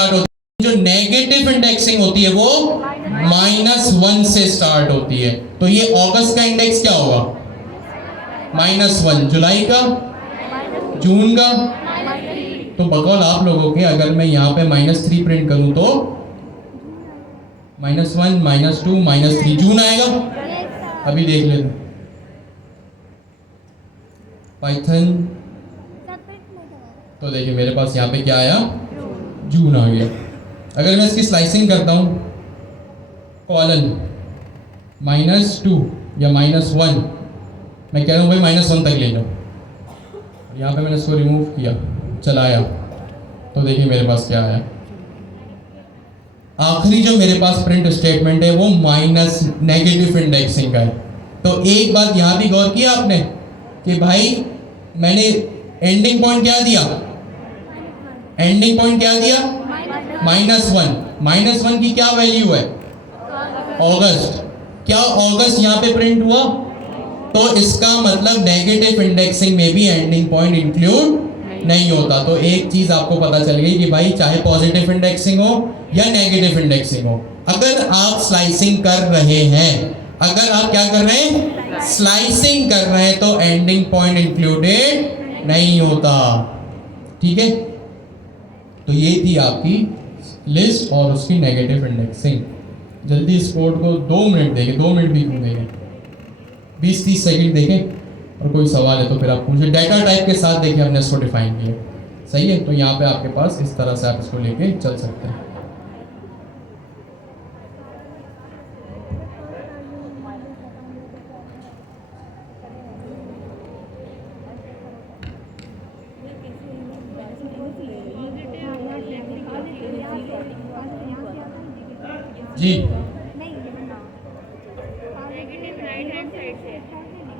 Start होती है, जो नेगेटिव इंडेक्सिंग होती है वो -1 से स्टार्ट होती है। तो ये अगस्त का इंडेक्स क्या होगा? -1। जुलाई का, जून का, तो बकौल आप लोगों के अगर मैं यहाँ पे -3 प्रिंट करूं तो -1, -2, -3 जून आएगा। अभी देख लेते पाइथन, तो देखिए मेरे पास यहाँ पे क्या आया, जून आ गया। अगर मैं इसकी स्लाइसिंग करता हूँ, कॉलन -2 या -1, मैं कह रहा हूँ भाई -1 तक ले लो, यहाँ पे मैंने इसको रिमूव किया, चलाया, तो देखिए मेरे पास क्या आया। आखिरी जो मेरे पास प्रिंट स्टेटमेंट है वो नेगेटिव इंडेक्सिंग का है। तो एक बात यहाँ भी गौर किया आपने कि भाई मैंने एंडिंग पॉइंट क्या दिया, एंडिंग पॉइंट क्या दिया, -1। -1 की क्या वैल्यू है, अगस्त। क्या अगस्त यहाँ पे प्रिंट हुआ? तो इसका मतलब नेगेटिव इंडेक्सिंग में भी एंडिंग पॉइंट इंक्लूड नहीं होता। तो एक चीज आपको पता चल गई कि भाई चाहे पॉजिटिव इंडेक्सिंग हो या नेगेटिव इंडेक्सिंग हो, अगर आप स्लाइसिंग कर रहे हैं, अगर आप क्या कर रहे हैं, स्लाइसिंग कर रहे हैं, तो एंडिंग पॉइंट इंक्लूडेड नहीं होता। ठीक है, तो ये थी आपकी लिस्ट और उसकी नेगेटिव इंडेक्सिंग। जल्दी इस कोड को 2 मिनट देंगे, 2 मिनट भी क्यों देंगे, 20-30 सेकंड देखें, और कोई सवाल है तो फिर आप पूछे। डाटा टाइप के साथ देखिए हमने इसको डिफाइन किया, सही है। तो यहाँ पे आपके पास इस तरह से आप इसको लेके चल सकते हैं। जी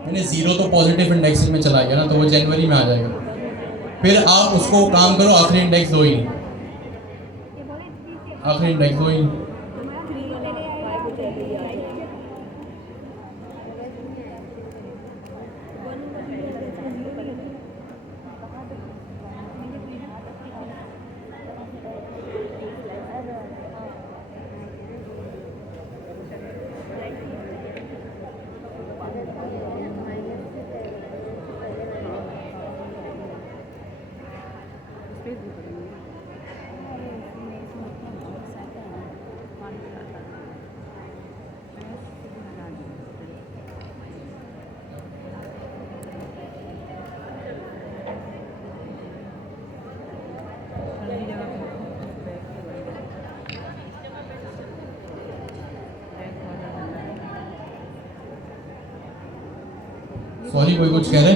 मैंने 0 तो पॉजिटिव इंडेक्सिंग में चला गया ना, तो वो जनवरी में आ जाएगा। फिर आप उसको काम करो, आखिरी इंडेक्स 2 ही, आखिरी इंडेक्स 2 ही। सॉरी, कोई कुछ कह रहे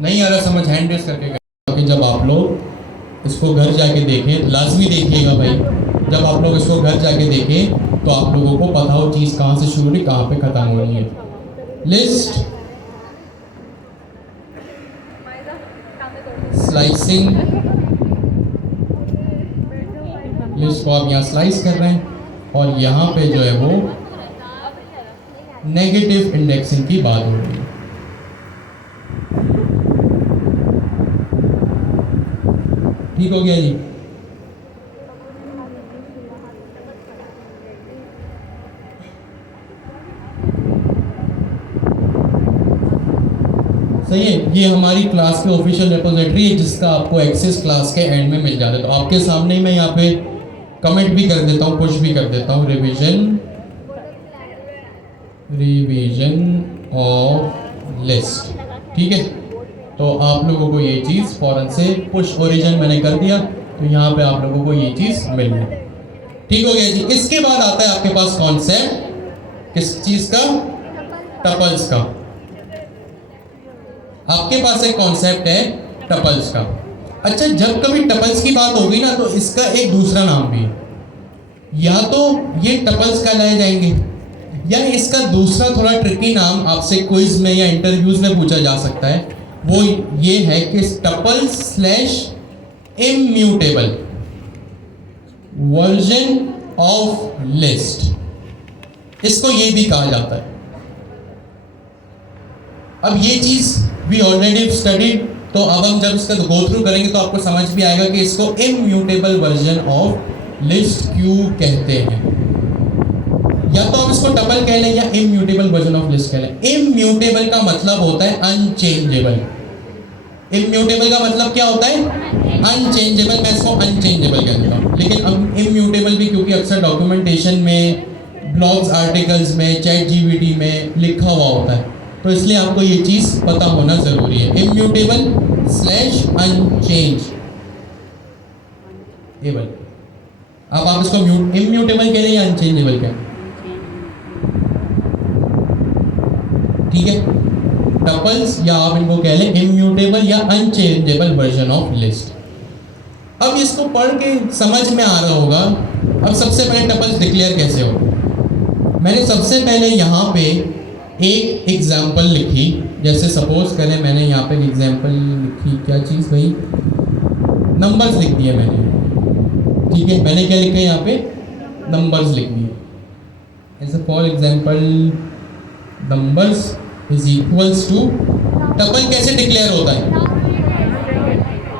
नहीं आ रहा समझ, हैंड रेस करके कि जब आप लोग इसको घर जाके देखें, लाजमी देखिएगा भाई, जब आप लोग इसको घर जाके देखें तो आप लोगों को पता हो चीज़ कहाँ से शुरू हुई, कहाँ पे ख़त्म होनी है। लिस्ट, स्लाइसिंग, लिस्ट को आप यहाँ स्लाइस कर रहे हैं और यहाँ पे जो है वो नेगेटिव इंडेक्सिंग की बात हो रही है। ठीक हो गया जी। सही है, ये हमारी क्लास के ऑफिशियल रिपोजिटरी है जिसका आपको एक्सेस क्लास के एंड में मिल जाता है। तो आपके सामने ही मैं यहाँ पे कमेंट भी कर देता हूँ, पुश भी कर देता हूँ, रिवीजन ऑफ लिस्ट। ठीक है, तो आप लोगों को ये चीज़ फौरन से पुश ओरिजिन मैंने कर दिया, तो यहाँ पे आप लोगों को ये चीज़ मिल गई। ठीक हो गया जी। इसके बाद आता है आपके पास कॉन्सेप्ट किस चीज़ का, टपल्स का। आपके पास एक कॉन्सेप्ट है टपल्स का। अच्छा, जब कभी टपल्स की बात होगी ना तो इसका एक दूसरा नाम भी है, या तो ये टपल्स कहलाए जाएंगे या इसका दूसरा थोड़ा ट्रिकी नाम आपसे क्विज में या इंटरव्यूज में पूछा जा सकता है, वो ये है कि tuples slash immutable version of list, इसको ये भी कहा जाता है। अब ये चीज वी ऑलरेडी स्टडीड तो अब हम जब इसका गो थ्रू करेंगे तो आपको समझ भी आएगा कि इसको इम्यूटेबल वर्जन ऑफ लिस्ट क्यों कहते हैं। या तो आप इसको टपल कह लें या इम्यूटेबल वर्जन ऑफ लिस्ट कह लें। इम्यूटेबल का मतलब होता है अनचेंजेबल। इम्यूटेबल का मतलब क्या होता है? अनचेंजेबल। मैं इसको अनचेंजेबल कहता हूँ। लेकिन अब इम्यूटेबल भी क्योंकि अक्सर डॉक्यूमेंटेशन में, ब्लॉग्स आर्टिकल्स में, चैट जीपीटी में लिखा हुआ होता है, तो इसलिए आपको ये चीज़ पता होना ज़रूरी है। Immutable slash unchangeable. अब आप इसको इम्यूटेबल कह लें या अनचेंजेबल कह, ठीक है? टपल्स या आप इनको कह लें इम्यूटेबल या अनचेंजेबल वर्जन ऑफ लिस्ट। अब इसको पढ़ के समझ में आ रहा होगा। अब सबसे पहले टपल्स डिक्लेयर कैसे हो। मैंने सबसे पहले यहाँ पे एक एग्जाम्पल लिखी। जैसे सपोज करें मैंने यहाँ पे एग्जाम्पल लिखी, क्या चीज़ भाई, नंबर्स लिख दिए मैंने, ठीक है? मैंने क्या लिखा है यहाँ पे? नंबर्स लिख दिए। ऐसे for example numbers is equals to, tuple कैसे डिक्लेयर होता है?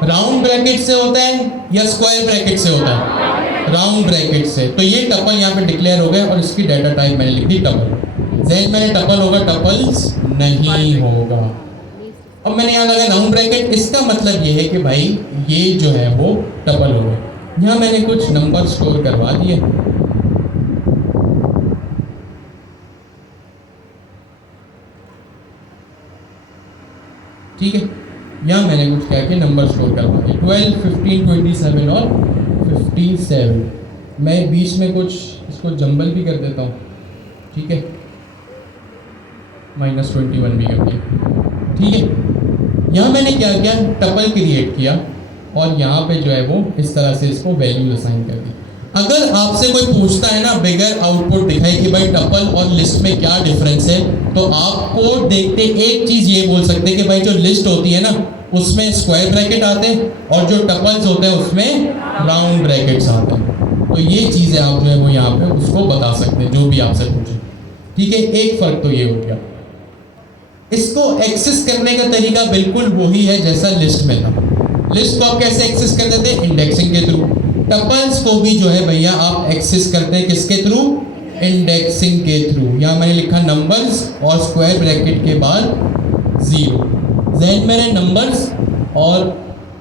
राउंड ब्रैकेट से होता है या स्क्वायर ब्रैकेट से होता है? राउंड ब्रैकेट से। तो ये टपल यहाँ पे डिक्लेयर हो गया और इसकी डाटा टाइप मैंने लिख दी टपल। ज़हन मैंने टपल होगा, टपल्स नहीं होगा। अब मैंने यहाँ लगा राउंड ब्रैकेट, इसका मतलब ये है कि भाई ये जो है वो टपल होगा। यहाँ मैंने कुछ नंबर स्टोर करवा दिए, ठीक है? यहाँ मैंने कुछ क्या किया, नंबर स्टोर करवा दिए 12, 15, 27 और 57। मैं बीच में कुछ इसको जंबल भी कर देता हूँ, ठीक है? -21 भी कर दिया, ठीक है? यहाँ मैंने क्या किया, टपल क्रिएट किया और यहाँ पे जो है वो इस तरह से इसको वैल्यू असाइन कर दी। अगर आपसे कोई पूछता है ना, बिगर आउटपुट दिखाई कि भाई टपल और लिस्ट में क्या डिफरेंस है, तो आपको देखते एक चीज़ ये बोल सकते हैं कि भाई जो लिस्ट होती है ना उसमें स्क्वायर ब्रैकेट आते हैं और जो टपल्स होते हैं उसमें राउंड ब्रैकेट्स आते हैं। तो ये चीज़ें आप जो है वो यहाँ पे उसको बता सकते हैं जो भी आपसे पूछे, ठीक है? एक फ़र्क तो ये हो गया। इसको एक्सेस करने का तरीका बिल्कुल वही है जैसा लिस्ट में था। लिस्ट को आप कैसे एक्सेस कर देते हैं? इंडेक्सिंग के थ्रू। टपल्स को भी जो है भैया आप एक्सेस करते हैं किसके थ्रू? इंडेक्सिंग के थ्रू। यहाँ मैंने लिखा नंबर्स और स्क्वायर ब्रैकेट के बाद 0। ज़हन मेरे नंबर्स और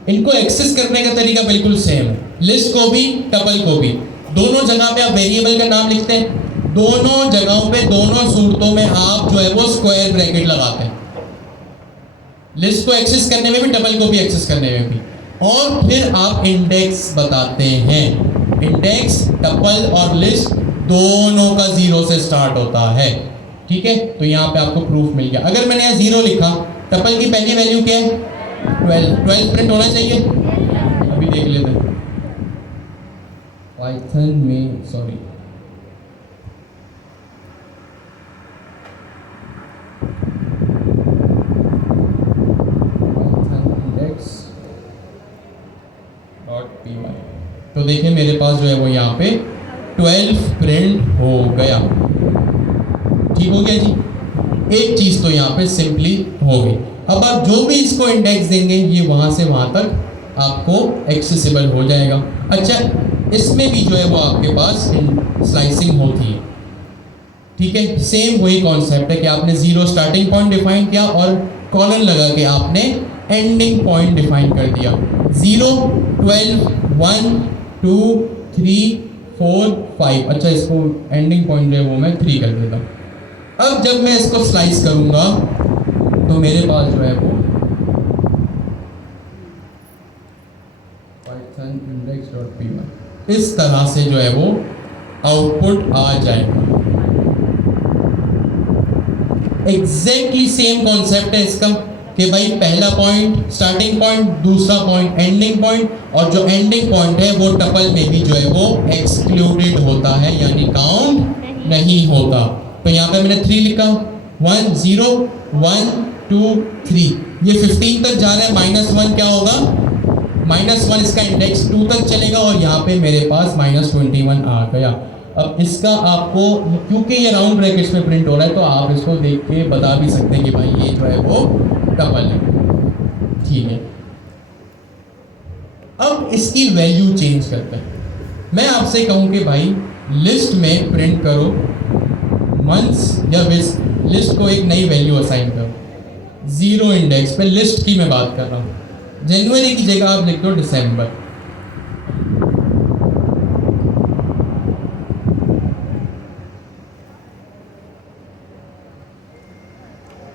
इनको एक्सेस करने का तरीका बिल्कुल सेम है। लिस्ट को भी टपल को भी, दोनों जगह पे आप वेरिएबल का नाम लिखते हैं, दोनों जगहों पे दोनों सूरतों में आप जो है वो स्क्वायर ब्रैकेट लगाते हैं। लिस्ट को एक्सेस करने में भी, टपल को भी एक्सेस करने में भी। और फिर आप इंडेक्स बताते हैं। इंडेक्स टपल और लिस्ट दोनों का 0 से स्टार्ट होता है, ठीक है? तो यहाँ पे आपको प्रूफ मिल गया। अगर मैंने यहाँ 0 लिखा, टपल की पहली वैल्यू क्या है? 12 प्रिंट होना चाहिए। अभी देख लेते हैं पाइथन में, सॉरी तो देखिए मेरे पास जो है वो यहाँ पे 12 प्रिंट हो गया, ठीक हो गया जी? एक चीज़ तो यहाँ पे सिंपली हो गई। अब आप जो भी इसको इंडेक्स देंगे ये वहाँ से वहाँ तक आपको एक्सेसिबल हो जाएगा। अच्छा, इसमें भी जो है वो आपके पास स्लाइसिंग होती है, ठीक है? सेम वही कॉन्सेप्ट है कि आपने 0 स्टार्टिंग पॉइंट डिफाइन किया और कॉलन लगा के आपने एंडिंग पॉइंट डिफाइन कर दिया। 0, 12, 1, 2, 3, 4, 5। अच्छा, इसको एंडिंग पॉइंट जो है वो मैं 3 कर देता हूँ। अब जब मैं इसको स्लाइस करूँगा तो मेरे पास जो है वो python index.py इस तरह से जो है वो आउटपुट आ जाएगा। एग्जैक्टली सेम कॉन्सेप्ट है इसका कि भाई पहला पॉइंट स्टार्टिंग पॉइंट, दूसरा पॉइंट एंडिंग पॉइंट, और जो एंडिंग पॉइंट है वो टपल में भी जो है वो एक्सक्लूडेड होता है, यानी काउंट नहीं होता। तो यहाँ पे मैंने 3 लिखा, 1, 0, 1, 2, 3, ये 15 तक जा रहा है। -1 क्या होगा? -1 इसका इंडेक्स 2 तक चलेगा और यहाँ पे मेरे पास -21 आ गया। अब इसका आपको, क्योंकि ये राउंड ब्रैकेट्स में प्रिंट हो रहा है, तो आप इसको देख के बता भी सकते हैं कि भाई ये जो है वो टपल है, ठीक है? अब इसकी वैल्यू चेंज करते हैं। मैं आपसे कहूं कि भाई लिस्ट में प्रिंट करो मंथ्स या लिस्ट को एक नई वैल्यू असाइन करो, 0 इंडेक्स पे लिस्ट की मैं बात कर रहा हूँ। जनवरी की जगह आप लिख दो दिसंबर।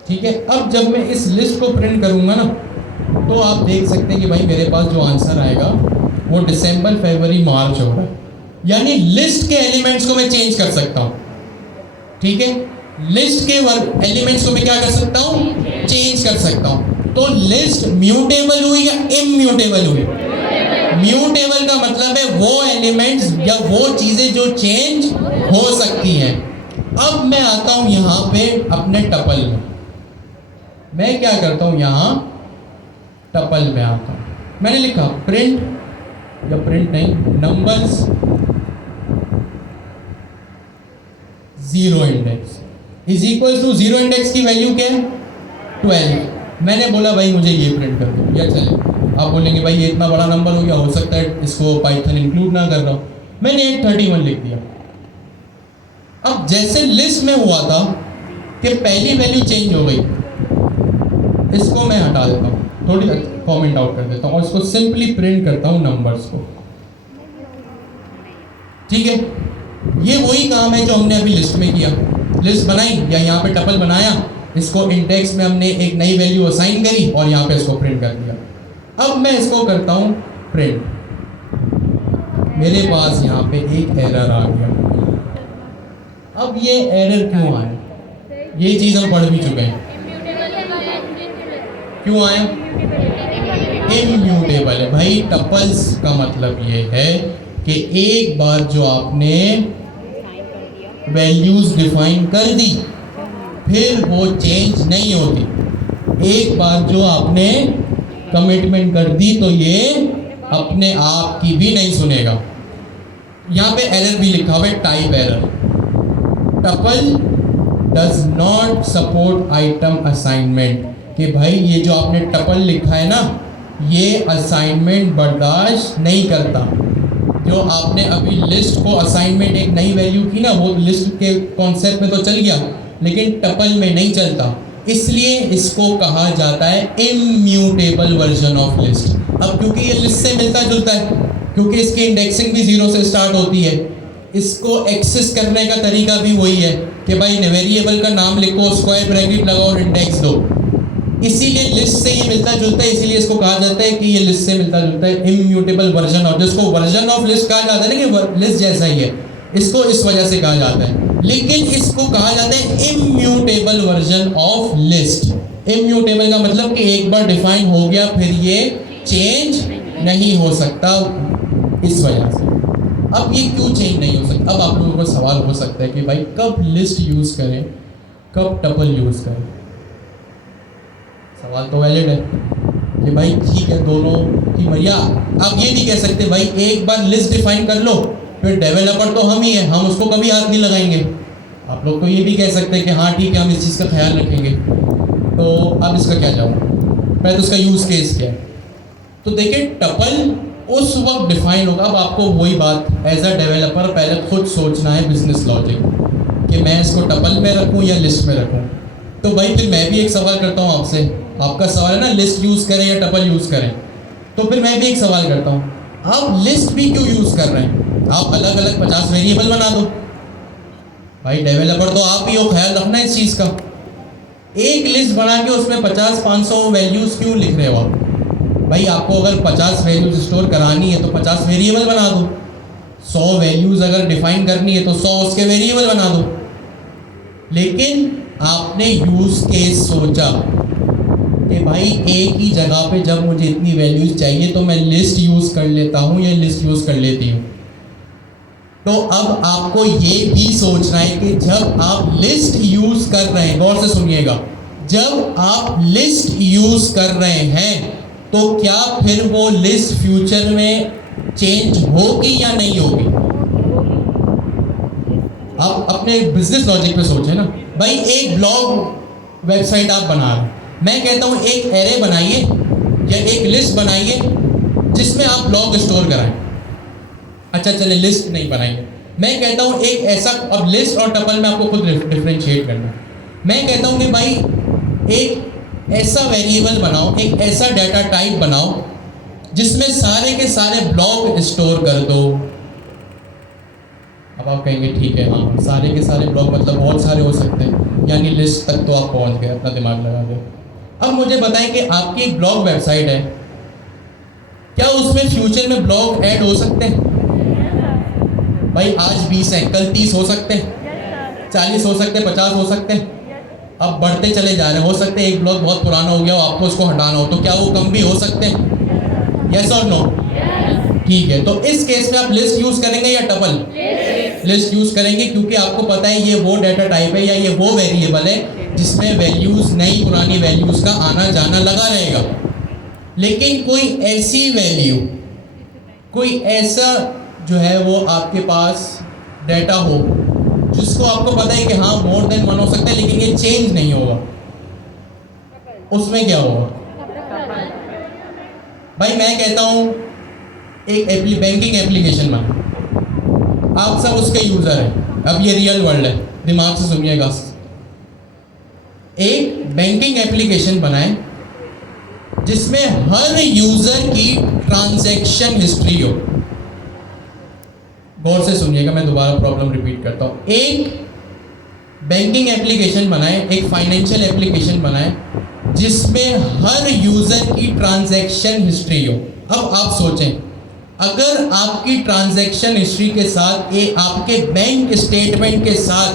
ठीक है, अब जब मैं इस लिस्ट को प्रिंट करूंगा ना तो आप देख सकते हैं कि भाई मेरे पास जो आंसर आएगा वो दिसंबर, फरवरी, मार्च होगा। यानी लिस्ट के एलिमेंट्स को मैं चेंज कर सकता हूं। ठीक है, लिस्ट के एलिमेंट्स को मैं क्या कर सकता हूं? चेंज कर सकता हूं। तो लिस्ट म्यूटेबल हुई या इम्यूटेबल हुई? म्यूटेबल का मतलब है वो एलिमेंट्स या वो चीजें जो चेंज हो सकती हैं। अब मैं आता हूं यहां पे अपने टपल में। मैं क्या करता हूं, यहां टपल में आता हूं। मैंने लिखा प्रिंट, या प्रिंट नहीं, numbers 0 index is equal to 0 index की वैल्यू क्या है? 12। मैंने बोला भाई मुझे ये प्रिंट कर दो, या चले। आप बोलेंगे भाई ये इतना बड़ा नंबर हो गया, हो सकता है इसको पाइथन इंक्लूड ना कर रहा हूं। मैंने 831 लिख दिया। अब जैसे लिस्ट में हुआ था कि पहली वैल्यू चेंज हो गई, इसको मैं हटा देता हूँ, थोड़ी कमेंट आउट कर देता हूँ और इसको सिंपली प्रिंट करता हूँ नंबर्स को। ठीक है, ये वही काम है जो हमने अभी लिस्ट में किया। लिस्ट बनाई या यहाँ पे टपल बनाया, इसको इंडेक्स में हमने एक नई वैल्यू असाइन करी और यहाँ पे इसको प्रिंट कर दिया। अब मैं इसको करता हूँ प्रिंट। मेरे पास यहाँ पे एक एरर आ गया। अब ये एरर क्यों आया? ये चीज़ हम पढ़ भी चुके हैं। क्यों आया? इम्यूटेबल है। भाई टपल्स का मतलब ये है कि एक बार जो आपने वैल्यूज डिफाइन कर दी फिर वो चेंज नहीं होती। एक बार जो आपने कमिटमेंट कर दी तो ये अपने आप की भी नहीं सुनेगा। यहाँ पे एरर भी लिखा हुआ है, type error. Tuple does not support item assignment. कि भाई ये जो आपने टपल लिखा है ना, ये असाइनमेंट बर्दाश्त नहीं करता। जो आपने अभी लिस्ट को असाइनमेंट एक नई वैल्यू की ना, वो लिस्ट के कॉन्सेप्ट में तो चल गया लेकिन टपल में नहीं चलता, इसलिए इसको कहा जाता है इम्यूटेबल वर्जन ऑफ लिस्ट। अब क्योंकि ये लिस्ट से मिलता जुलता है, क्योंकि इसकी इंडेक्सिंग भी 0 से स्टार्ट होती है, इसको एक्सेस करने का तरीका भी वही है कि भाई वेरिएबल का नाम लिखो, स्क्वायर ब्रैकेट लगाओ और इंडेक्स दो। इसीलिए लिस्ट से ये मिलता जुलता है, इसीलिए इसको कहा जाता है कि ये लिस्ट से मिलता जुलता है, इम्यूटेबल वर्जन ऑफ। जिसको वर्जन ऑफ लिस्ट कहा जाता है ना कि लिस्ट जैसा ही है, इसको इस वजह से कहा जाता है। लेकिन इसको कहा जाता है immutable version of list. Immutable का मतलब कि एक बार डिफाइन हो गया फिर ये चेंज नहीं हो सकता, इस वजह से। अब ये क्यों चेंज नहीं हो सकता? अब आप लोगों को सवाल हो सकता है कि भाई कब लिस्ट यूज़ करें, कब टपल यूज़ करें। सवाल तो वैलिड है कि भाई ठीक है, दोनों की मर्या। आप ये भी कह सकते भाई एक बार लिस्ट डिफाइन कर लो, फिर डेवलपर तो हम ही हैं, हम उसको कभी हाथ नहीं लगाएंगे। आप लोग तो ये भी कह सकते हैं कि हाँ ठीक है, हम इस चीज़ का ख्याल रखेंगे। तो अब इसका क्या जाऊँ, पहले तो उसका यूज़ केस क्या है। तो देखिए टपल उस वक्त डिफाइन होगा। अब आपको वही बात एज अ डेवलपर पहले खुद सोचना है बिजनेस लॉजिक कि मैं इसको टपल में रखूँ या लिस्ट में रखूँ। तो भाई फिर मैं भी एक सवाल करता हूँ आपसे, आपका सवाल है ना लिस्ट यूज़ करें या टपल यूज़ करें, तो फिर मैं भी एक सवाल करता हूँ, आप लिस्ट भी क्यों यूज़ कर रहे हैं? आप अलग अलग 50 वेरिएबल बना दो। भाई डेवलपर तो आप ही हो, ख्याल रखना इस चीज़ का। एक लिस्ट बना के उसमें 50-500 वैल्यूज़ क्यों लिख रहे हो आप? भाई आपको अगर 50 वैल्यूज़ स्टोर करानी है तो 50 वेरिएबल बना दो। 100 वैल्यूज़ अगर डिफाइन करनी है तो 100 उसके वेरिएबल बना दो। लेकिन आपने यूज़ केस सोचा कि भाई एक ही जगह पे जब मुझे इतनी वैल्यूज़ चाहिए तो मैं लिस्ट यूज़ कर लेता हूँ या लिस्ट यूज़ कर लेती हूँ। तो अब आपको ये भी सोचना है कि जब आप लिस्ट यूज़ कर रहे हैं, गौर से सुनिएगा, जब आप लिस्ट यूज़ कर रहे हैं तो क्या फिर वो लिस्ट फ्यूचर में चेंज होगी या नहीं होगी? आप अपने बिजनेस लॉजिक पे सोचें ना। भाई एक ब्लॉग वेबसाइट आप बना रहे हैं, मैं कहता हूँ एक एरे बनाइए या एक लिस्ट बनाइए जिसमें आप ब्लॉक स्टोर कराएं। अच्छा चले लिस्ट नहीं बनाएंगे, मैं कहता हूँ एक ऐसा, अब लिस्ट और टपल में आपको खुद डिफ्रेंशिएट करना है। मैं कहता हूँ कि भाई एक ऐसा वेरिएबल बनाओ, एक ऐसा डाटा टाइप बनाओ जिसमें सारे के सारे ब्लॉक स्टोर कर दो। अब आप कहेंगे ठीक है, हाँ सारे के सारे ब्लॉक मतलब बहुत सारे हो सकते हैं, यानी लिस्ट तक तो आप पहुंच गए, अपना दिमाग लगा दो। अब मुझे बताएं कि आपकी एक ब्लॉग वेबसाइट है, क्या उसमें फ्यूचर में ब्लॉग ऐड हो सकते हैं? भाई आज 20 है, कल 30 हो सकते हैं, 40 हो सकते हैं, 50 हो सकते हैं, अब बढ़ते चले जा रहे हैं। हो सकते हैं एक ब्लॉग बहुत पुराना हो गया हो, आपको उसको हटाना हो, तो क्या वो कम भी हो सकते हैं? यस और नो? ठीक है, तो इस केस में आप लिस्ट यूज करेंगे या टपल? लिस्ट यूज करेंगे, क्योंकि आपको पता है ये वो डाटा टाइप है या ये वो वेरिएबल है जिसमें वैल्यूज, नई पुरानी वैल्यूज का आना जाना लगा रहेगा। लेकिन कोई ऐसी वैल्यू, कोई ऐसा जो है वो आपके पास डाटा हो जिसको आपको पता है कि हाँ मोर देन 1 हो सकता है लेकिन ये चेंज नहीं होगा, उसमें क्या होगा? भाई मैं कहता हूँ एक बैंकिंग एप्लीकेशन बना, आप सब उसके यूजर हैं, अब ये रियल वर्ल्ड है, दिमाग से सुनिएगा। एक बैंकिंग एप्लीकेशन बनाए जिसमें हर यूजर की ट्रांजैक्शन हिस्ट्री हो। गौर से सुनिएगा, मैं दोबारा प्रॉब्लम रिपीट करता हूं। एक बैंकिंग एप्लीकेशन बनाए, एक फाइनेंशियल एप्लीकेशन बनाए जिसमें हर यूजर की ट्रांजैक्शन हिस्ट्री हो। अब आप सोचें, अगर आपकी ट्रांजैक्शन हिस्ट्री के साथ आपके बैंक स्टेटमेंट के साथ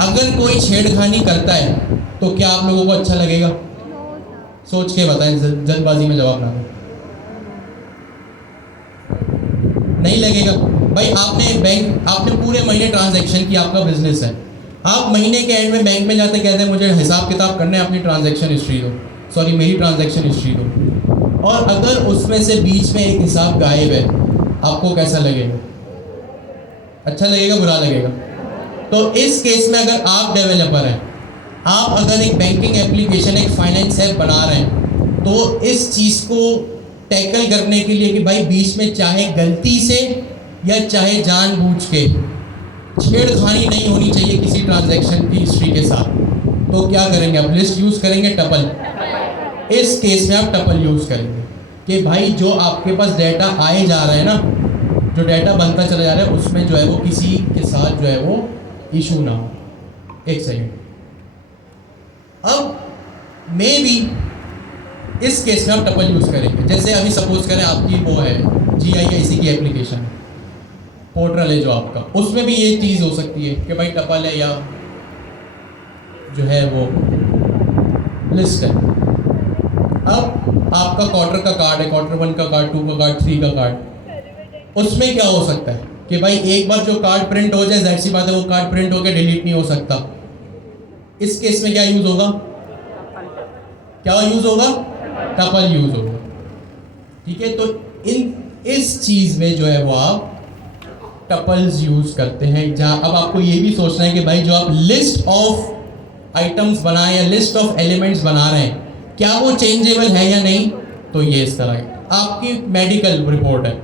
अगर कोई छेड़खानी करता है तो क्या आप लोगों को अच्छा लगेगा? सोच के बताएं, जल्दबाजी में जवाब ना दो। नहीं लगेगा। भाई आपने पूरे महीने ट्रांजैक्शन की, आपका बिजनेस है, आप महीने के एंड में बैंक में जाते कहते हैं मुझे हिसाब किताब करना है, अपनी ट्रांजैक्शन हिस्ट्री दो, सॉरी मेरी ट्रांजैक्शन हिस्ट्री दो। और अगर उसमें से बीच में एक हिसाब गायब है, आपको कैसा लगेगा? अच्छा लगेगा, बुरा लगेगा? तो इस केस में अगर आप डेवलपर हैं, आप अगर एक बैंकिंग एप्लीकेशन, एक फाइनेंस ऐप बना रहे हैं, तो इस चीज़ को टैकल करने के लिए कि भाई बीच में चाहे गलती से या चाहे जानबूझ के छेड़खानी नहीं होनी चाहिए किसी ट्रांजैक्शन की हिस्ट्री के साथ, तो क्या करेंगे आप? लिस्ट यूज़ करेंगे, टपल? इस केस में आप टपल यूज़ करेंगे कि भाई जो आपके पास डाटा आए जा रहा है ना, जो डाटा बनता चला जा रहा है, उसमें जो है वो किसी के साथ जो है वो इशू ना हो। एक सेकेंड, अब मे बी इस केस में आप टपल यूज़ करेंगे। जैसे अभी सपोज करें आपकी वो है GIIC की एप्लीकेशन, पोर्टल है जो आपका, उसमें भी ये चीज़ हो सकती है कि भाई टपल है या जो है वो लिस्ट है। अब आपका क्वार्टर का कार्ड है, क्वार्टर 1 का कार्ड, 2 का कार्ड, 3 का कार्ड, उसमें क्या हो सकता है कि भाई एक बार जो कार्ड प्रिंट हो जाए, जाहिर सी बात है वो कार्ड प्रिंट होकर डिलीट नहीं हो सकता। इस केस में क्या यूज़ होगा? क्या यूज़ होगा? टपल यूज़ होगा। ठीक है, तो इस चीज़ में जो है वो आप टपल्स यूज़ करते हैं। जहाँ अब आपको ये भी सोचना है कि भाई जो आप लिस्ट ऑफ आइटम्स बना या लिस्ट ऑफ एलिमेंट्स बना रहे हैं, क्या वो चेंजेबल है या नहीं? तो ये इस तरह आपकी मेडिकल रिपोर्ट है,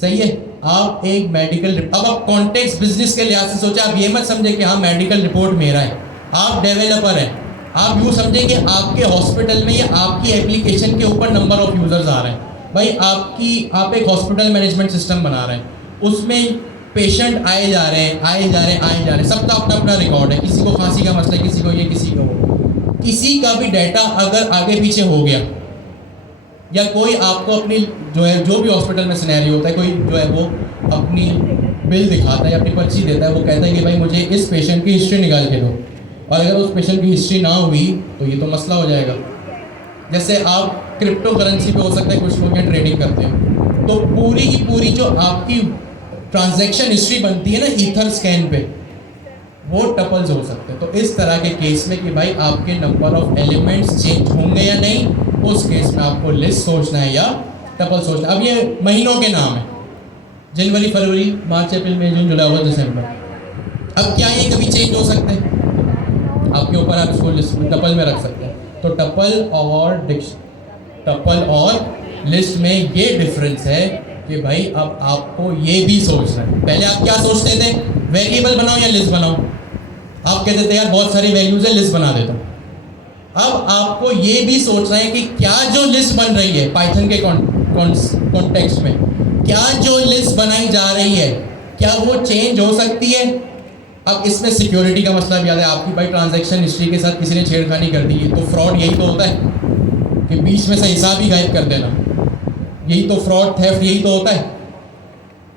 सही है, आप एक मेडिकल, अब आप कॉन्टेक्स्ट बिजनेस के लिहाज से सोचे, आप ये मत समझे कि हाँ मेडिकल रिपोर्ट मेरा है, आप डेवलपर हैं, आप यूँ समझें कि आपके हॉस्पिटल में या आपकी एप्लीकेशन के ऊपर नंबर ऑफ यूज़र्स आ रहे हैं। भाई आप एक हॉस्पिटल मैनेजमेंट सिस्टम बना रहे हैं, उसमें पेशेंट आए जा रहे हैं, सबका अपना अपना रिकॉर्ड है, किसी को खांसी का मसला है, किसी को ये, किसी को वो, किसी का भी डाटा अगर आगे पीछे हो गया या कोई आपको अपनी जो है, जो भी हॉस्पिटल में सिनेरियो होता है, कोई जो है वो अपनी बिल दिखाता है, अपनी पर्ची देता है, वो कहता है कि भाई मुझे इस पेशेंट की हिस्ट्री निकाल के दो, और अगर उस पेशेंट की हिस्ट्री ना हुई तो ये तो मसला हो जाएगा। जैसे आप क्रिप्टो करेंसी पे हो सकता है कुछ लोग यहाँ ट्रेडिंग करते हैं, तो पूरी की पूरी जो आपकी ट्रांजैक्शन हिस्ट्री बनती है ना ईथर स्कैन पे, वो टपल्स हो सकते हैं। तो इस तरह के केस में कि भाई आपके नंबर ऑफ एलिमेंट्स चेंज होंगे या नहीं, उस केस में आपको लिस्ट सोचना है या टपल सोचना है। अब ये महीनों के नाम है, जनवरी, फरवरी, मार्च, अप्रैल, मई, जून, जुलाई, अगस्त, दिसंबर। अब क्या ये कभी चेंज हो सकते हैं? आपके ऊपर, आप इसको लिस्ट टपल में रख सकते हैं। तो टपल और लिस्ट में ये डिफरेंस है कि भाई अब आपको ये भी सोचना है। पहले आप क्या सोचते थे, वेरिएबल बनाओ या लिस्ट बनाओ, आप कहते थे यार बहुत सारी वैल्यूज है लिस्ट बना देता हूँ। अब आपको ये भी सोचना है कि क्या जो लिस्ट बन रही है पाइथन के कॉन्टेक्स्ट में, क्या जो लिस्ट बनाई जा रही है क्या वो चेंज हो सकती है। अब इसमें सिक्योरिटी का मसला भी आता है। आपकी भाई ट्रांजैक्शन हिस्ट्री के साथ किसी ने छेड़खानी कर दी है तो फ्रॉड यही तो होता है कि बीच में से हिसाब ही गायब कर देना, यही तो फ्रॉड थेफ्ट यही तो होता है।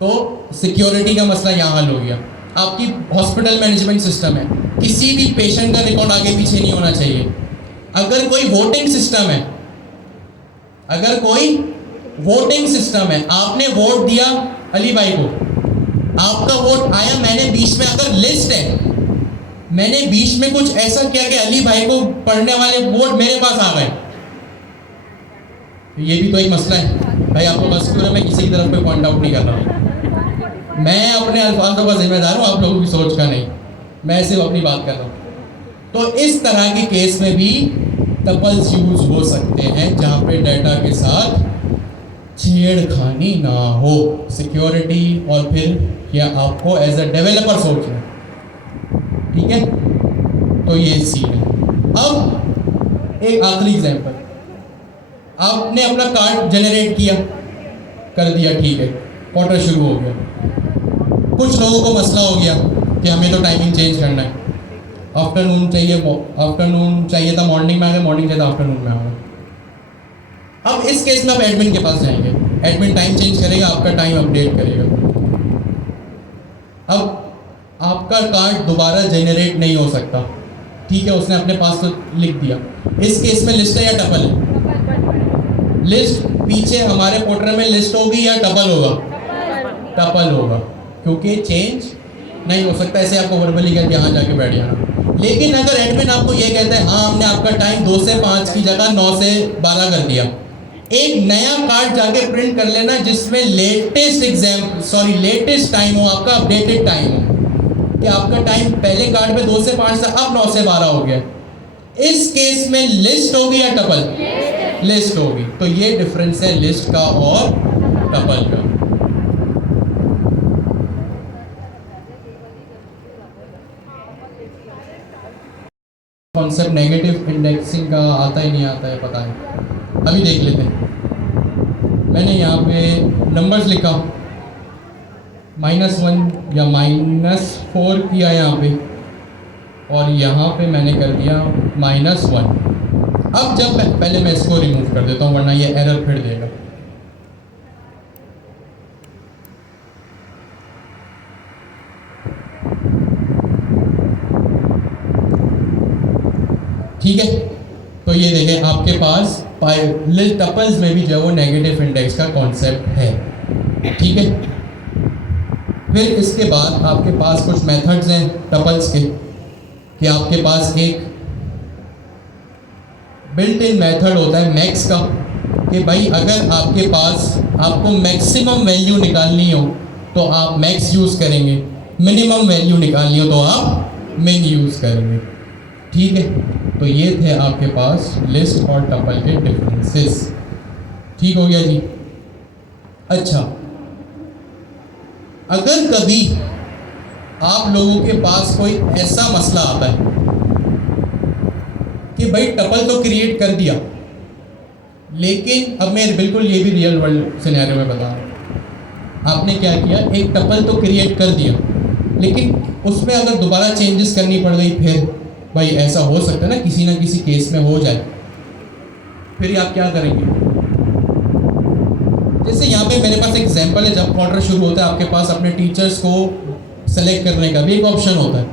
तो सिक्योरिटी का मसला यहाँ हल हो गया। आपकी हॉस्पिटल मैनेजमेंट सिस्टम है, किसी भी पेशेंट का रिकॉर्ड आगे पीछे नहीं होना चाहिए। अगर कोई वोटिंग सिस्टम है, अगर कोई वोटिंग सिस्टम है, आपने वोट दिया अली भाई को, आपका वोट आया, मैंने बीच में, अगर लिस्ट है मैंने बीच में कुछ ऐसा किया कि अली भाई को पढ़ने वाले वोट मेरे पास आ गए, ये भी तो एक मसला है भाई। आपको बस क्यों, मैं किसी की तरफ कोई पॉइंट आउट नहीं कर रहा, मैं अपने अल्फाजों का जिम्मेदार हूँ, आप लोगों की सोच का नहीं, मैं सिर्फ अपनी बात कर रहा हूँ। तो इस तरह के केस में भी टपल्स यूज हो सकते हैं जहाँ पे डाटा के साथ छेड़खानी ना हो। सिक्योरिटी और फिर या आपको एज अ डेवलपर सोचना, ठीक है। तो ये सीन है। अब एक आखिरी एग्जांपल, आपने अपना कार्ड जनरेट किया, कर दिया, ठीक है, क्वार्टर शुरू हो गया। कुछ लोगों को मसला हो गया कि हमें तो टाइमिंग चेंज करना है, आफ्टरनून चाहिए था मॉर्निंग में आ गए, मॉर्निंग चाहिए था आफ्टरनून में आ गए। अब इस केस में आप एडमिन के पास जाएंगे, एडमिन टाइम चेंज करेगा, आपका टाइम अपडेट करेगा। अब आपका कार्ड दोबारा जनरेट नहीं हो सकता, ठीक है, उसने अपने पास तो लिख दिया। इस केस में लिस्ट है या टपल है? लिस्ट पीछे हमारे पोर्टल में लिस्ट होगी या टपल होगा? टपल होगा, क्योंकि चेंज नहीं हो सकता। ऐसे आपको वर्बली कहते हैं यहाँ जाके बैठ जाना। लेकिन अगर एडमिन आपको ये कहता है हाँ हमने आपका टाइम 2 से 5 की जगह 9 से 12 कर दिया, एक नया कार्ड जाके प्रिंट कर लेना जिसमें लेटेस्ट टाइम हो, आपका अपडेटेड टाइम हो, कि आपका टाइम पहले कार्ड में 2 से 5 था, अब 9 से 12 हो गया। इस केस में लिस्ट होगी या टपल? लिस्ट होगी। तो ये डिफरेंस है लिस्ट का और टपल का। कॉन्सेप्ट नेगेटिव इंडेक्सिंग का आता ही नहीं आता है, पता नहीं, अभी देख लेते हैं। मैंने यहाँ पे नंबर्स लिखा, -1 या -4 किया यहाँ पे, और यहाँ पे मैंने कर दिया -1। अब जब पहले मैं इसको रिमूव कर देता हूँ वरना ये एरर फिर देगा। ठीक है, तो ये देखें आपके पास टपल्स में भी जो है वो नेगेटिव इंडेक्स का कॉन्सेप्ट है, ठीक है। फिर इसके बाद आपके पास कुछ मेथड्स हैं टपल्स के, कि आपके पास एक बिल्ट इन मेथड होता है मैक्स का, कि भाई अगर आपके पास आपको मैक्सिमम वैल्यू निकालनी हो तो आप मैक्स यूज़ करेंगे, मिनिमम वैल्यू निकालनी हो तो आप मिन यूज़ करेंगे, ठीक है। तो ये थे आपके पास लिस्ट और टपल के डिफरेंसेस, ठीक हो गया जी। अच्छा, अगर कभी आप लोगों के पास कोई ऐसा मसला आता है कि भाई टपल तो क्रिएट कर दिया, लेकिन अब मैं बिल्कुल ये भी रियल वर्ल्ड सिनेरियो में बता रहा हूँ, आपने क्या किया, एक टपल तो क्रिएट कर दिया, लेकिन उसमें अगर दोबारा चेंजेस करनी पड़ गई, फिर भाई ऐसा हो सकता है ना किसी ना किसी केस में हो जाए, फिर आप क्या करेंगे? जैसे यहाँ पे मेरे पास एक एग्जांपल है, जब क्वार्टर शुरू होता है आपके पास अपने टीचर्स को सेलेक्ट करने का भी एक ऑप्शन होता है।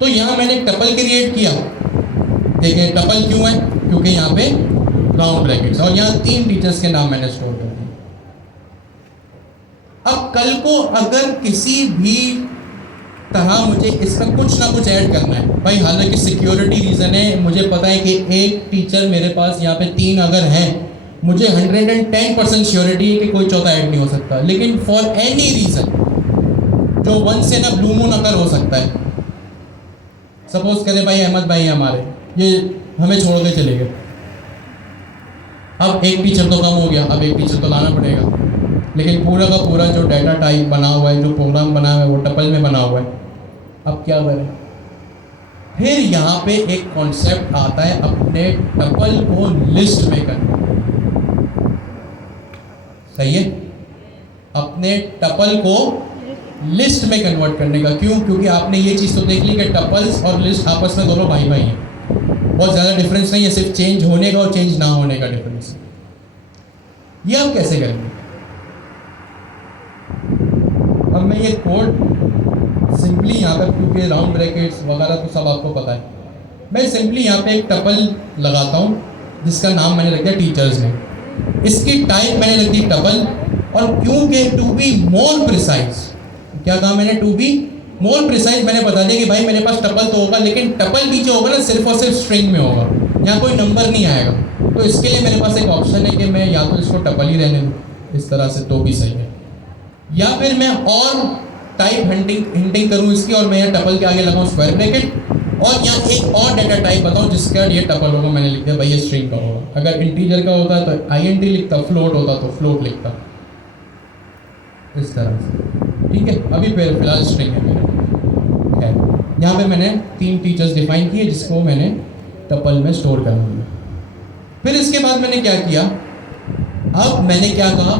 तो यहाँ मैंने एक टपल क्रिएट किया, देखिए टपल क्यों है, क्योंकि यहाँ पे राउंड ब्रैकेट्स, और यहाँ 3 टीचर्स के नाम मैंने स्टोर कर दिए। अब कल को अगर किसी भी तरह मुझे इसमें कुछ ना कुछ ऐड करना है, भाई हालांकि सिक्योरिटी रीज़न है, मुझे पता है कि एक टीचर मेरे पास यहाँ पे 3 अगर हैं, मुझे 110% श्योरिटी है कि कोई चौथा ऐड नहीं हो सकता, लेकिन फॉर एनी रीज़न जो 1 से ना ब्लू मून अगर हो सकता है, सपोज करें भाई अहमद भाई हमारे ये हमें छोड़ के चले गए, अब एक टीचर तो कम हो गया, अब एक टीचर तो लाना पड़ेगा, लेकिन पूरा का पूरा जो डाटा टाइप बना हुआ है, जो प्रोग्राम बना हुआ है, वो टपल में बना हुआ है। अब क्या करें? फिर यहाँ पे एक कॉन्सेप्ट आता है अपने टपल को लिस्ट में करना। सही है? अपने टपल को लिस्ट में कन्वर्ट करने का। क्यों? क्योंकि आपने ये चीज़ तो देख ली कि टपल्स और लिस्ट आपस में दोनों भाई भाई हैं, बहुत ज़्यादा डिफरेंस नहीं है, सिर्फ चेंज होने का और चेंज ना होने का डिफरेंस। ये आप कैसे करेंगे? अब मैं ये कोड सिंपली यहाँ पर, क्योंकि राउंड ब्रैकेट्स वगैरह तो सब आपको पता है, मैं सिंपली यहाँ पे एक टपल लगाता हूँ जिसका नाम मैंने रख दिया टीचर्स ने। इसकी टाइप मैंने रख दी टपल, और क्योंकि टू बी मोर प्रिसाइज, क्या कहा मैंने? टू बी मोर प्रिसाइज मैंने बता दिया कि भाई मेरे पास टपल तो होगा, लेकिन टपल भी जो होगा ना सिर्फ और सिर्फ स्ट्रिंग में होगा, यहाँ कोई नंबर नहीं आएगा। तो इसके लिए मेरे पास एक ऑप्शन है कि मैं या तो इसको टपल ही रहने दूँ इस तरह से, तो भी सही है, या फिर मैं और टाइप हिंटिंग करूँ इसकी, और मैं यहाँ टपल के आगे लगाऊँ स्क्वायर ब्रैकेट, और यहाँ एक और डाटा टाइप बताऊँ जिसका ये टपल होगा। मैंने लिख दिया भाई ये स्ट्रिंग का होगा। अगर इंटीजर का होता तो INT लिखता, फ्लोट होता तो फ्लोट लिखता, इस तरह से। ठीक है, अभी फिलहाल स्ट्रिंग है मेरा। खैर, यहाँ पे मैंने 3 टीचर्स डिफाइन किए जिसको मैंने टपल में स्टोर कर लिया। फिर इसके बाद मैंने क्या किया? अब मैंने क्या कहा,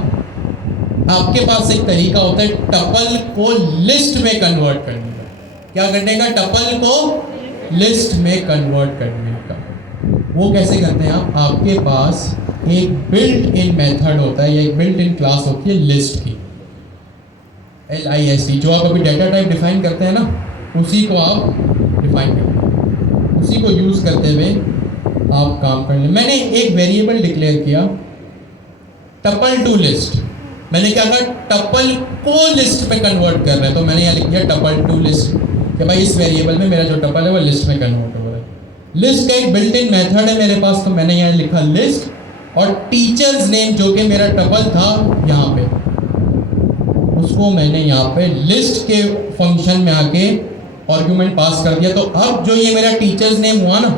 आपके पास एक तरीका होता है टपल को लिस्ट में कन्वर्ट करने का। क्या करने का? टपल को लिस्ट में कन्वर्ट करने का। वो कैसे करते हैं आप? आपके पास एक बिल्ट इन मेथड होता है या एक बिल्ट इन क्लास होती है लिस्ट की, LIST, जो आप अभी डाटा टाइप डिफाइन करते हैं ना, उसी को आप डिफाइन करते हैं, उसी को यूज़ करते हुए आप काम कर लें। मैंने एक वेरिएबल डिक्लेयर किया टपल टू लिस्ट। मैंने क्या कहा? टपल को लिस्ट पे कन्वर्ट कर रहे हैं, तो मैंने यहाँ लिख दिया टपल टू लिस्ट कि भाई इस वेरिएबल में मेरा जो टपल है वो लिस्ट में कन्वर्ट हो रहा है। लिस्ट का एक बिल्ट इन मेथड है मेरे पास, तो मैंने यहाँ लिखा लिस्ट, और टीचर्स नेम जो कि मेरा टपल था यहाँ पे, उसको मैंने यहाँ पे लिस्ट के फंक्शन में आके आर्गुमेंट पास कर दिया। तो अब जो ये मेरा टीचर्स नेम हुआ ना,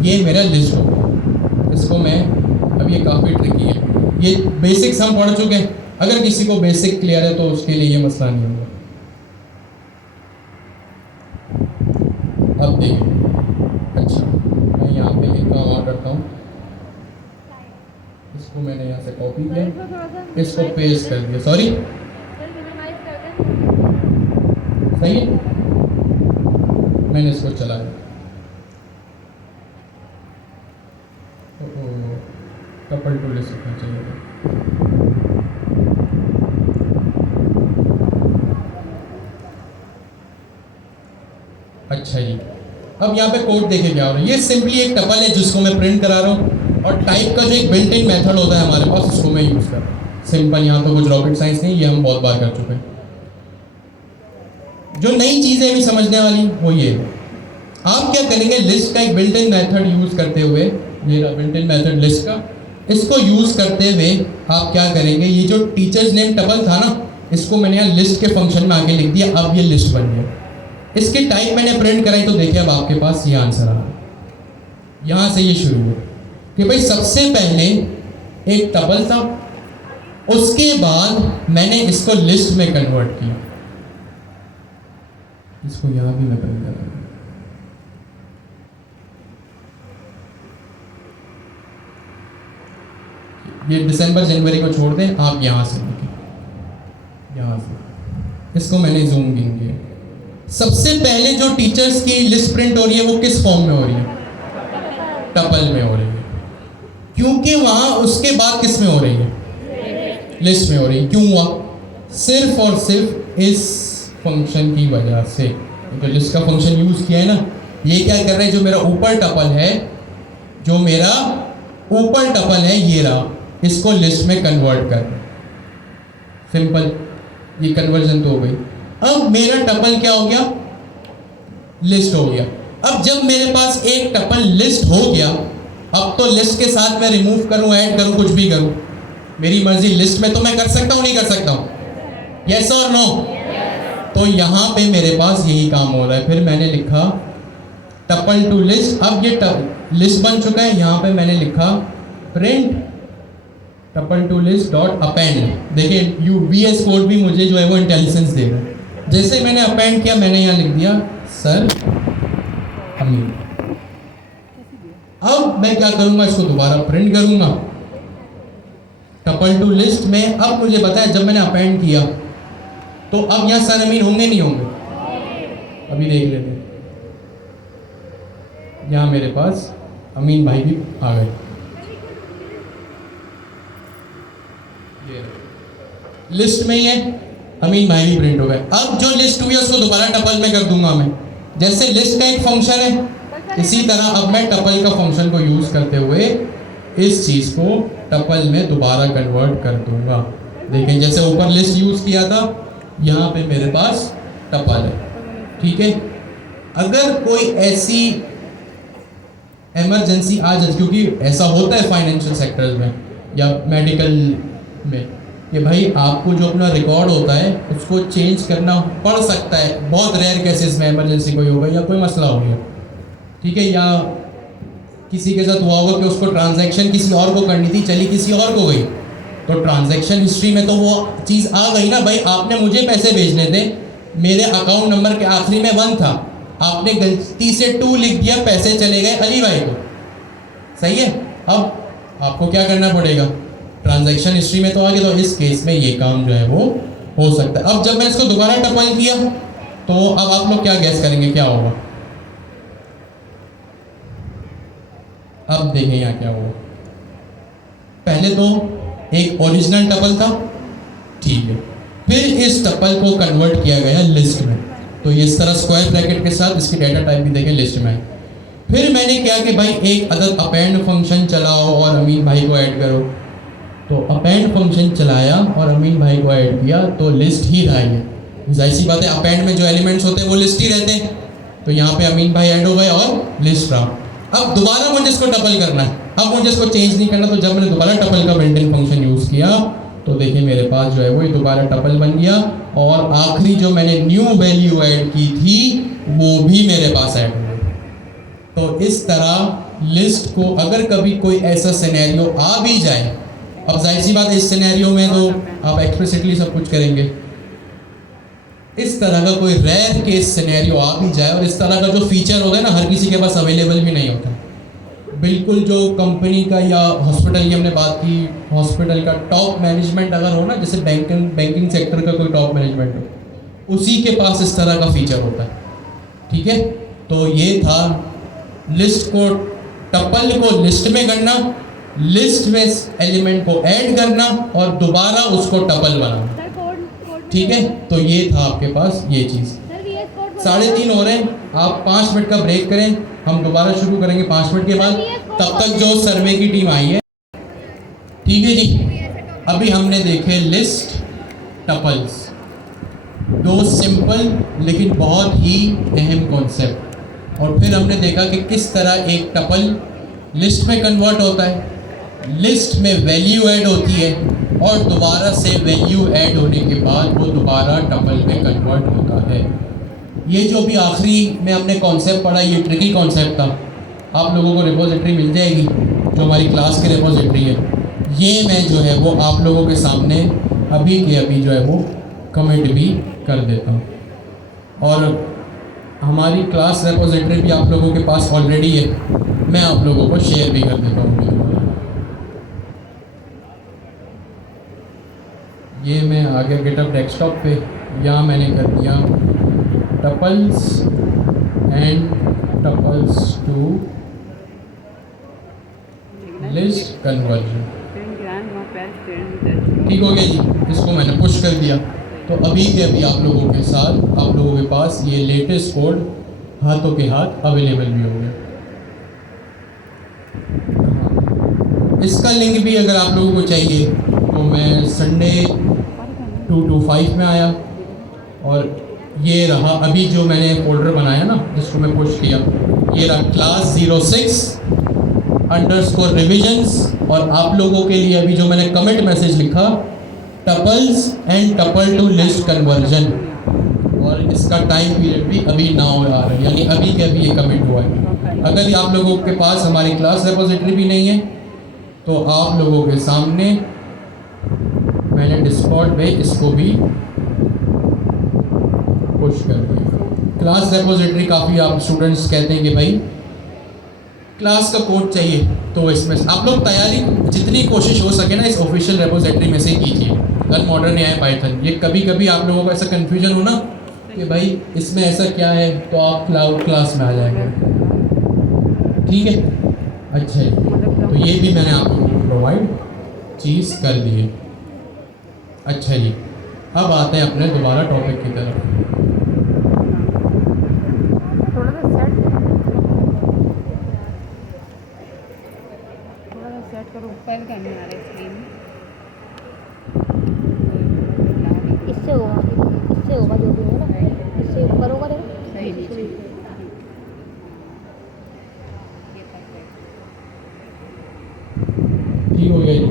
ये मेरा लिस्ट हो गया। इसको मैं, अब ये काफ़ी ट्रिकी है, ये बेसिक्स हम पढ़ चुके हैं, अगर किसी को बेसिक क्लियर है तो उसके लिए ये मसला नहीं होगा। अब देखिए, अच्छा मैं यहाँ पे एक काम और करता हूँ, इसको मैंने यहाँ से कॉपी किया, इसको पेस्ट कर दिया, सॉरी, सही है, मैंने इसको चलाया, टपल टू लिस्ट होना चाहिए। अच्छा जी, अब यहाँ पे कोड देखे क्या हो रहा है? ये सिंपली एक टपल है जिसको मैं प्रिंट करा रहा हूँ, और टाइप का जो एक बिल्ट इन मेथड होता है हमारे पास, उसको मैं यूज़ कर रहा हूँ। सिंपल, यहाँ तो कुछ रॉकेट साइंस नहीं, ये हम बहुत बार कर चुके हैं। जो नई चीज़ें अभी समझने वाली वो ये है, आप क्या करेंगे? लिस्ट का एक बिल्ट इन मेथड यूज़ करते हुए, ये बिल्ट इन मेथड लिस्ट का, इसको यूज़ करते हुए आप क्या करेंगे? ये जो टीचर्स नेम टपल था ना, इसको मैंने यहाँ लिस्ट के फंक्शन में आगे लिख दिया, अब ये लिस्ट बन गया। इसकी टाइप मैंने प्रिंट कराई, तो देखिए अब आपके पास ये आंसर आ रहा है। यहाँ से ये शुरू हुआ कि भाई सबसे पहले एक टपल था, उसके बाद मैंने इसको लिस्ट में कन्वर्ट किया। इसको यहाँ भी मैं प्रिंट करा, ये दिसंबर जनवरी को छोड़ दें, आप यहाँ से देखिए, यहाँ से इसको मैंने जूम इन किया। सबसे पहले जो टीचर्स की लिस्ट प्रिंट हो रही है वो किस फॉर्म में हो रही है? टपल में हो रही है, क्योंकि वहाँ उसके बाद किस में हो रही है? लिस्ट में हो रही है। क्यों हुआ? सिर्फ और सिर्फ इस फंक्शन की वजह से। जो लिस्ट का फंक्शन यूज़ किया है ना, ये क्या कर रहा है? जो मेरा ऊपर टपल है, जो मेरा ऊपर टपल है ये रहा, इसको लिस्ट में कन्वर्ट कर, सिंपल, ये कन्वर्जन तो हो गई। अब मेरा टपल क्या हो गया? लिस्ट हो गया। अब जब मेरे पास एक टपल लिस्ट हो गया, अब तो लिस्ट के साथ मैं रिमूव करूं, ऐड करूं, कुछ भी करूं, मेरी मर्जी। लिस्ट में तो मैं कर सकता हूं, नहीं कर सकता हूं? यस और नो? तो यहाँ पे मेरे पास यही काम हो रहा है। फिर मैंने लिखा टपल टू लिस्ट। अब ये लिस्ट बन चुका है, यहाँ पे मैंने लिखा print tuple to list dot append. देखिए यू VS कोड भी मुझे जो है वो इंटेलिजेंस दे रहा है। जैसे मैंने अपेंड किया, मैंने यहाँ लिख दिया सर अमीन। अब मैं क्या करूंगा, इसको दोबारा प्रिंट करूंगा टपल टू लिस्ट में। अब मुझे पता है जब मैंने अपेंड किया तो अब यहाँ सर अमीन होंगे नहीं होंगे, अभी देख लेते हैं। यहाँ मेरे पास अमीन भाई भी आ गए, लिस्ट में ही है, अमीन भाई भी प्रिंट हो गए। अब जो लिस्ट हुई है उसको दोबारा टपल में कर दूंगा मैं। जैसे लिस्ट का एक फंक्शन है, इसी तरह अब मैं टपल का फंक्शन को यूज करते हुए इस चीज को टपल में दोबारा कन्वर्ट कर दूंगा। देखें जैसे ऊपर लिस्ट यूज किया था, यहाँ पे मेरे पास टपल है, ठीक है। अगर कोई ऐसी इमरजेंसी आ जाए, क्योंकि ऐसा होता है फाइनेंशियल सेक्टर्स में या मेडिकल में, कि भाई आपको जो अपना रिकॉर्ड होता है उसको चेंज करना पड़ सकता है, बहुत रेयर केसेस में इमरजेंसी कोई होगा या कोई मसला हो गया, ठीक है, या किसी के साथ हुआ होगा कि उसको ट्रांजैक्शन किसी और को करनी थी, चली किसी और को गई, तो ट्रांजैक्शन हिस्ट्री में तो वो चीज़ आ गई ना, भाई आपने मुझे पैसे भेजने थे, मेरे अकाउंट नंबर के आखिरी में 1 था, आपने गलती से 2 लिख दिया, पैसे चले गए अली भाई को, सही है। अब आपको क्या करना पड़ेगा, ट्रांजैक्शन हिस्ट्री में तो आ गया, तो इस केस में ये काम जो है वो हो सकता है। अब जब मैं इसको दोबारा टपल किया तो अब आप लोग क्या गैस करेंगे क्या होगा? अब देखें यहाँ क्या होगा। पहले तो एक ओरिजिनल टपल था, ठीक है, फिर इस टपल को कन्वर्ट किया गया लिस्ट में, तो ये इस तरह स्क्वायर ब्रैकेट के साथ इसकी डाटा टाइप भी देखें लिस्ट में। फिर मैंने क्या कि भाई एक अदद अपेंड फंक्शन चलाओ और अमीन भाई को ऐड करो, तो अपेंड फंक्शन चलाया और अमीन भाई को ऐड किया तो लिस्ट ही रहा है। जाहिर सी बात है अपेंड में जो एलिमेंट्स होते हैं वो लिस्ट ही रहते हैं, तो यहाँ पे अमीन भाई ऐड हो गए और लिस्ट रहा। अब दोबारा मुझे इसको टपल करना है, अब मुझे इसको चेंज नहीं करना, तो जब मैंने दोबारा टपल का बिल्ट इन फंक्शन यूज़ किया तो देखिए मेरे पास जो है वो दोबारा टपल बन गया, और आखिरी जो मैंने न्यू वैल्यू ऐड की थी वो भी मेरे पास ऐड हो गई। तो इस तरह लिस्ट को अगर कभी कोई ऐसा सिनेरियो आ भी जाए, अब जाहिर सी बात है इस सिनेरियो में तो आप एक्सप्लिसिटली सब कुछ करेंगे, इस तरह का कोई रेयर केस सिनेरियो आ भी जाए, और इस तरह का जो फीचर होता है ना हर किसी के पास अवेलेबल भी नहीं होता, बिल्कुल जो कंपनी का या हॉस्पिटल की हमने बात की, हॉस्पिटल का टॉप मैनेजमेंट अगर हो ना, जैसे बैंकिंग सेक्टर का कोई टॉप मैनेजमेंट हो, उसी के पास इस तरह का फीचर होता है, ठीक है। तो ये था लिस्ट को, टपल को लिस्ट में करना, लिस्ट में एलिमेंट को ऐड करना और दोबारा उसको टपल बनाना, ठीक है। तो ये था आपके पास ये चीज़। 3:30 हो रहे हैं, आप 5 मिनट का ब्रेक करें, हम दोबारा शुरू करेंगे 5 मिनट के बाद। तब तक जो सर्वे की टीम आई है, ठीक है जी। अभी हमने देखे लिस्ट, टपल्स, 2 सिंपल लेकिन बहुत ही अहम कॉन्सेप्ट, और फिर हमने देखा कि किस तरह एक टपल लिस्ट में कन्वर्ट होता है, लिस्ट में वैल्यू ऐड होती है और दोबारा से वैल्यू ऐड होने के बाद वो दोबारा टपल में कन्वर्ट होता है। ये जो भी आखिरी में हमने कॉन्सेप्ट पढ़ा, ये ट्रिकी कॉन्सेप्ट था। आप लोगों को रिपोजिटरी मिल जाएगी जो हमारी क्लास की रिपोजिटरी है, ये मैं जो है वो आप लोगों के सामने अभी के अभी जो है वो कमेंट भी कर देता हूँ, और हमारी क्लास रिपोजिटरी भी आप लोगों के पास ऑलरेडी है, मैं आप लोगों को शेयर भी कर देता हूँ। ये मैं आ गया गिटहब डेस्कटॉप पे, यहाँ मैंने कर दिया tuples and tuples to list conversion, ठीक हो गया जी। इसको मैंने पुश कर दिया, तो अभी के अभी आप लोगों के साथ, आप लोगों के पास ये लेटेस्ट कोड हाथों के हाथ अवेलेबल भी हो गया। इसका लिंक भी अगर आप लोगों को चाहिए तो मैं संडे 2 to 5 में आया, और ये रहा अभी जो मैंने फोल्डर बनाया ना जिसको मैं पुश किया, ये रहा क्लास 06_ रिविजन्स, और आप लोगों के लिए अभी जो मैंने कमेंट मैसेज लिखा tuples and tuple to list conversion, और इसका टाइम पीरियड भी अभी नाउ आ रहा है, यानी अभी के अभी ये कमेंट हुआ है। अगर ये आप लोगों के पास हमारी क्लास रिपोजिटरी भी नहीं है तो आप लोगों के सामने मैंने डिस्कॉर्ड पे इसको भी पुश कर दिया। क्लास रेपोजिटरी काफ़ी आप स्टूडेंट्स कहते हैं कि भाई क्लास का कोड चाहिए, तो इसमें आप लोग तैयारी जितनी कोशिश हो सके ना इस ऑफिशियल रेपोजिटरी में से कीजिए। कल मॉडर्न एआई पाइथन, ये कभी कभी आप लोगों को ऐसा कन्फ्यूजन हो ना कि भाई इसमें ऐसा क्या है, तो आप क्लाउड क्लास में आ जाएंगे। ठीक है, अच्छा है, तो ये भी मैंने आप लोगों को प्रोवाइड चीज़ कर दी है। अच्छा जी, अब आते हैं अपने दोबारा टॉपिक की तरफ। इससे होगा जो भी होगा ना, इससे ऊपर होगा देखो। ठीक हो गया जी।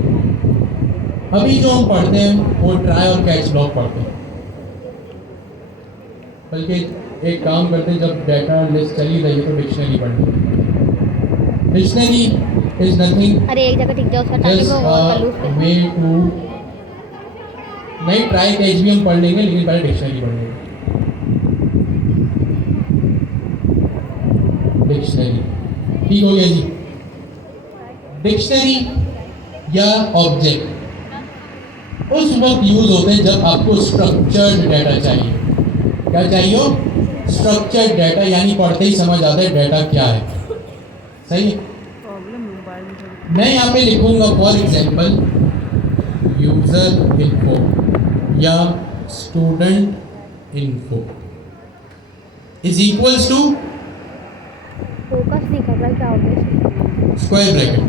अभी जो हम पढ़ते हैं वो ट्राई और कैच ब्लॉक पढ़ते हैं, बल्कि एक काम करते हैं, जब डाटा लिस्ट चली रही है तो डिक्शनरी पढ़ते हैं। डिक्शनरी इज नथिंग, अरे एक जगह टिक जाओ, उसका टाइम जस्ट वो कर लूँ उस पे। वे टू, नहीं ट्राई कैच भी हम पढ़ लेंगे लेकिन पहले डिक्शनरी पढ़ लेंगे। डिक्शनरी ठीक हो गया जी। डिक्शनरी या ऑब्जेक्ट उस वक्त यूज होते हैं जब आपको स्ट्रक्चर्ड डाटा चाहिए। क्या चाहिए हो? स्ट्रक्चर्ड डाटा, यानी पढ़ते ही समझ आता है डाटा क्या है। सही है। मैं यहाँ पे लिखूंगा फॉर एग्जांपल यूजर इन्फो या student info is equals to focus नहीं कर रहा, क्या होगा स्क्वायर ब्रैकेट।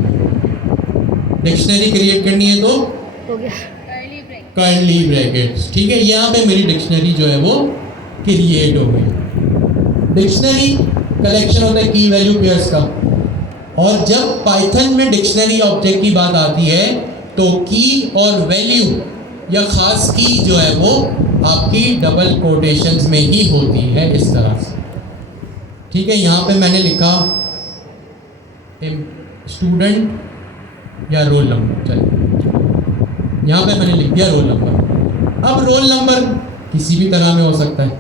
डिक्शनरी क्रिएट करनी है तो गया कर्ली ब्रैकेट्स। ठीक है, यहाँ पे मेरी डिक्शनरी जो है वो क्रिएट हो गई। डिक्शनरी कलेक्शन होता है की वैल्यू पेयर्स का, और जब पाइथन में डिक्शनरी ऑब्जेक्ट की बात आती है तो की और वैल्यू या खास की जो है वो आपकी डबल कोटेशंस में ही होती है, इस तरह से। ठीक है, यहाँ पे मैंने लिखा स्टूडेंट या रोल नंबर, चलिए यहाँ पे मैंने लिख दिया रोल नंबर। अब रोल नंबर किसी भी तरह में हो सकता है,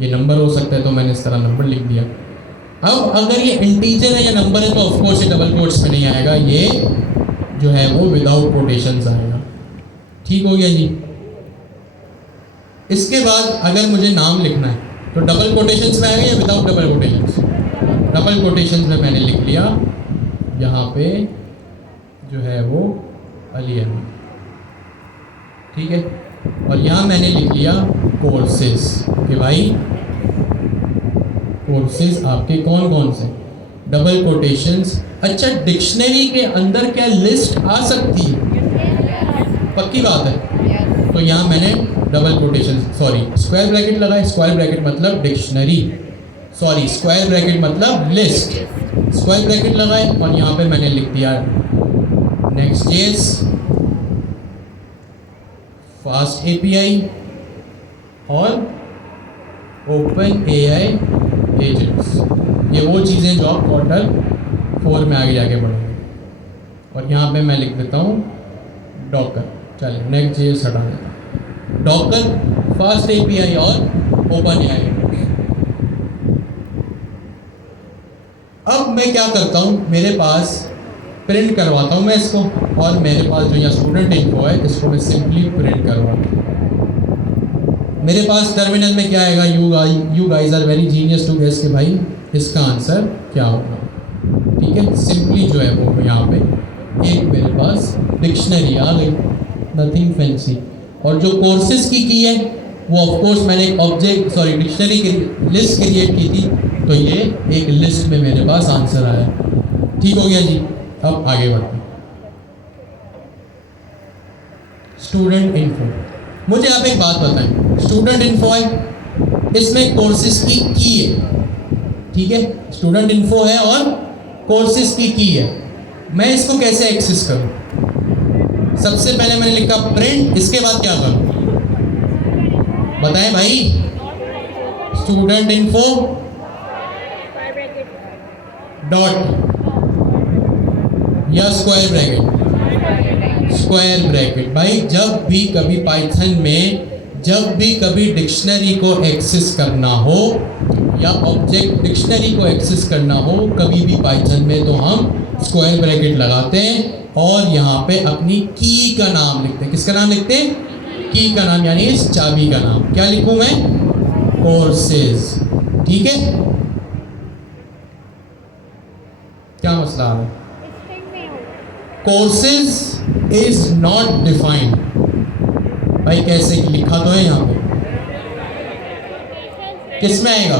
ये नंबर हो सकता है, तो मैंने इस तरह नंबर लिख दिया। अब अगर ये इंटीजर है या नंबर है तो ऑफकोर्स ये डबल कोट्स में नहीं आएगा, ये जो है वो विदाउट कोटेशंस आएगा। ठीक हो गया जी। इसके बाद अगर मुझे नाम लिखना है तो डबल कोटेशंस में आएगा या without double quotations? Double quotations में मैंने लिख लिया यहाँ पे जो है वो अली अहमद। ठीक है, और यहाँ मैंने लिख लिया कोर्सेज कि भाई कोर्सेज आपके कौन कौन से, डबल कोटेशंस। अच्छा, डिक्शनरी के अंदर क्या लिस्ट आ सकती है? पक्की बात है। तो यहाँ मैंने डबल कोटेशन स्क्वायर ब्रैकेट लगाए। स्क्वायर ब्रैकेट मतलब डिक्शनरी, स्क्वायर ब्रैकेट मतलब लिस्ट। स्क्वायर ब्रैकेट लगाए और यहाँ पे मैंने लिख दिया नेक्स्ट.js, फास्ट एपीआई और ओपन एआई एजेंट्स। ये वो चीज़ें जो आप क्वार्टर 4 में आगे जाके पढ़ोगे। और यहाँ पे मैं लिख देता हूँ डॉकर। चलिए नेक्स्ट.js हटा देता हूँ। डॉकर, फास्ट एपीआई और ओपन एआई। अब मैं क्या करता हूँ, मेरे पास प्रिंट करवाता हूँ मैं इसको, और मेरे पास जो यहाँ स्टूडेंट इन्फो है इसको मैं सिंपली प्रिंट करवाता हूँ। मेरे पास टर्मिनल में क्या आएगा, you guys are very genius to guess कि भाई इसका आंसर क्या होगा। ठीक है, सिंपली जो है वो यहाँ पे एक मेरे पास डिक्शनरी आ गई, नथिंग फैंसी। और जो कोर्सेज की है वो ऑफ कोर्स मैंने एक डिक्शनरी की लिस्ट क्रिएट की थी, तो ये एक लिस्ट में मेरे पास आंसर आया। ठीक हो गया जी। अब आगे बढ़ते हैं। स्टूडेंट इन्फो, मुझे आप एक बात बताएं, स्टूडेंट इन्फो है, इसमें कोर्सेज की है। ठीक है, स्टूडेंट इन्फो है और कोर्सेज की है। मैं इसको कैसे एक्सेस करूं? सबसे पहले मैंने लिखा प्रिंट, इसके बाद क्या करूं बताएं भाई? स्टूडेंट इन्फो डॉट या स्क्वायर ब्रैकेट, स्क्वायर ब्रैकेट। भाई जब भी कभी पाइथन में जब भी कभी डिक्शनरी को एक्सेस करना हो या ऑब्जेक्ट डिक्शनरी को एक्सेस करना हो कभी भी पाइथन में, तो हम स्क्वायर ब्रैकेट लगाते हैं और यहाँ पे अपनी की का नाम लिखते हैं। किसका नाम लिखते हैं? की का नाम, यानी इस चाबी का नाम। क्या लिखूं मैं? कोर्सेज। ठीक है, क्या मसला है? Courses is not defined. भाई कैसे लिखा तो है यहाँ पे, किस में आएगा?